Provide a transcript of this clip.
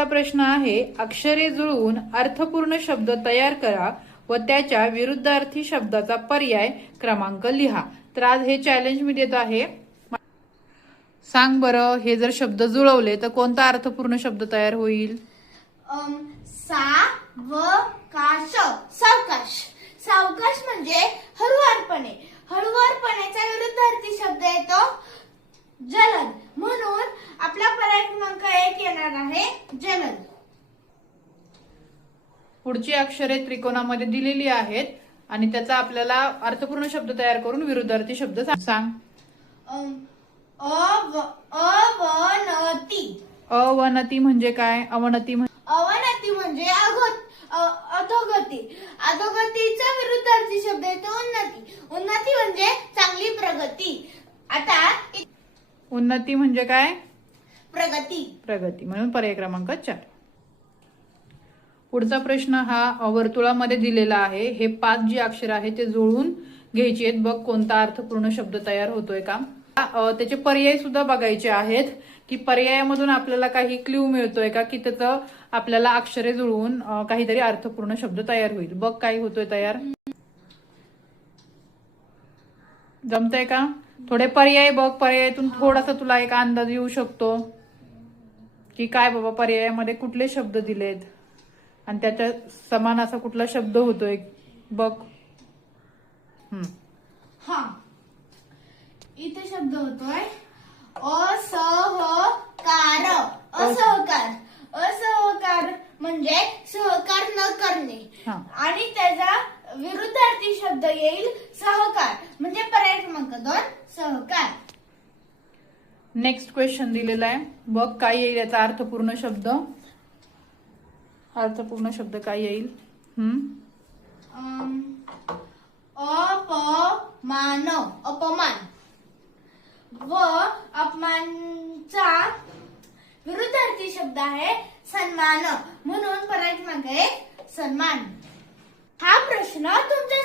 पुढचा प्रश्न आहे, अक्षरे जुळवून अर्थपूर्ण शब्द तयार करा व त्याच्या विरुद्धार्थी शब्दाचा पर्याय क्रमांक लिहा. तर आज हे चॅलेंज मी देत आहे. सांग बरं, हे जर शब्द जुळवले तर कोणता अर्थपूर्ण शब्द तयार होईल? सावकाश. सावकाश. सावकाश म्हणजे हळुवारपणे. हळुवारपणेचा विरुद्धार्थी शब्द येतो जलद. म्हणून आपला पर्याय क्रमांक 1 येणार आहे जलद. पुढची अक्षरे त्रिकोणामध्ये दिलेली आहेत आणि त्याचा आपल्याला अर्थपूर्ण शब्द तयार करून विरुद्धार्थी शब्द सांग. अवनती. अवनती म्हणजे काय? अवनती अवनती म्हणजे अधोगती. अधोगतीचा विरुद्धार्थी शब्द येतो उन्नती. उन्नती म्हणजे चांगली प्रगती. आता उन्नती म्हणजे काय? प्रगती. प्रगती. म्हणून पर्याय क्रमांक 4. पुढचा प्रश्न हा वर्तुळामध्ये दिलेला आहे. हे 5 जी अक्षर आहेत ते जुळवून घ्यायची आहेत. बघ कोणता अर्थपूर्ण शब्द तयार होतोय का. त्याचे पर्याय सुद्धा बघायचे आहेत की पर्यायामधून आपल्याला काही क्ल्यू मिळतोय का, की त्याचं आपल्याला अक्षरे जुळवून काहीतरी अर्थपूर्ण शब्द तयार होईल. बघ काय होतोय तयार. जमतंय का? थोडे पर्याय बघ. पर्यायातून थोडासा तुला एक अंदाज येऊ शकतो की काय बाबा पर्यायामध्ये कुठले शब्द दिलेत आणि त्याच्या समान असा कुठला शब्द होतोय बघ. हा, इथे शब्द होतोय असहकार. असहकार. असहकार म्हणजे सहकार न करणे. आणि त्याचा विरुद्धार्थी शब्द येईल सहकार. म्हणजे पर्याय क्रमांक 2 सहकार. नेक्स्ट क्वेश्चन दिलेला आहे. बघ काय येईल याचा अर्थपूर्ण शब्द. अर्थपूर्ण शब्द काय येईल? अपमान. अपमान. व अपमानचा विरुद्धार्थी शब्द आहे सन्मान. म्हणून पर्याय क्रमांक 1 सन्मान. हा प्रश्न तुमच्या